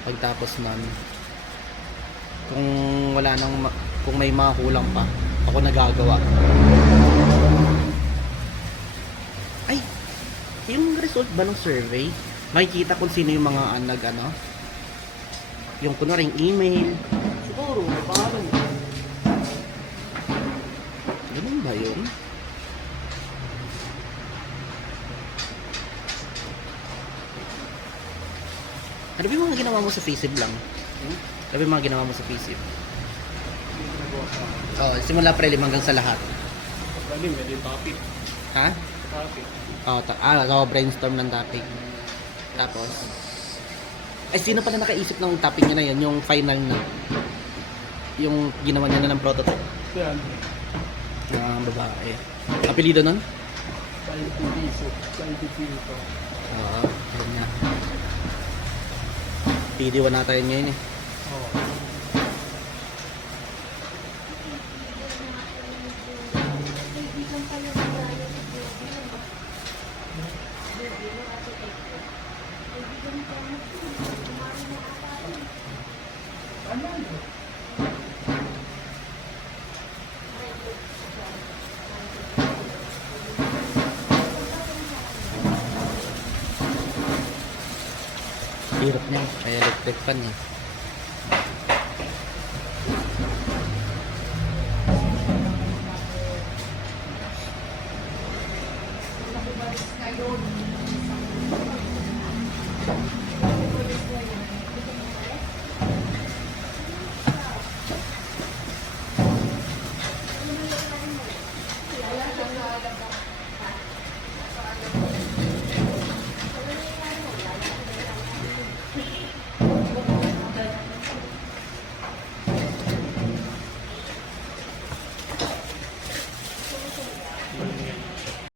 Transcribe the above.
Pagtapos nun, kung wala nang kung may mga kulang pa, ako nagagawa. Ay, yung result ba ng survey, makikita kung sino yung mga yung kunwaring email. Siguro, may pangalan. Ganun ba yun? Ano ba yung mga ginawa mo sa FACEIP lang? Ano ba yung mga ginawa mo sa FACEIP? Oh, simula prelim hanggang sa lahat. Prelim, may topic. Ha? Topic. Brainstorm ng topic. Tapos, ay sino pala nakaisip ng topic niya na yun? Yung final na. Yung ginawa niya na ng prototype. Yan. Babae. Apelido nun? Scientific. Oo, yun nga. PD1 natin yun ngayon eh. Oo. Hirap niya. Ay electric fan niya.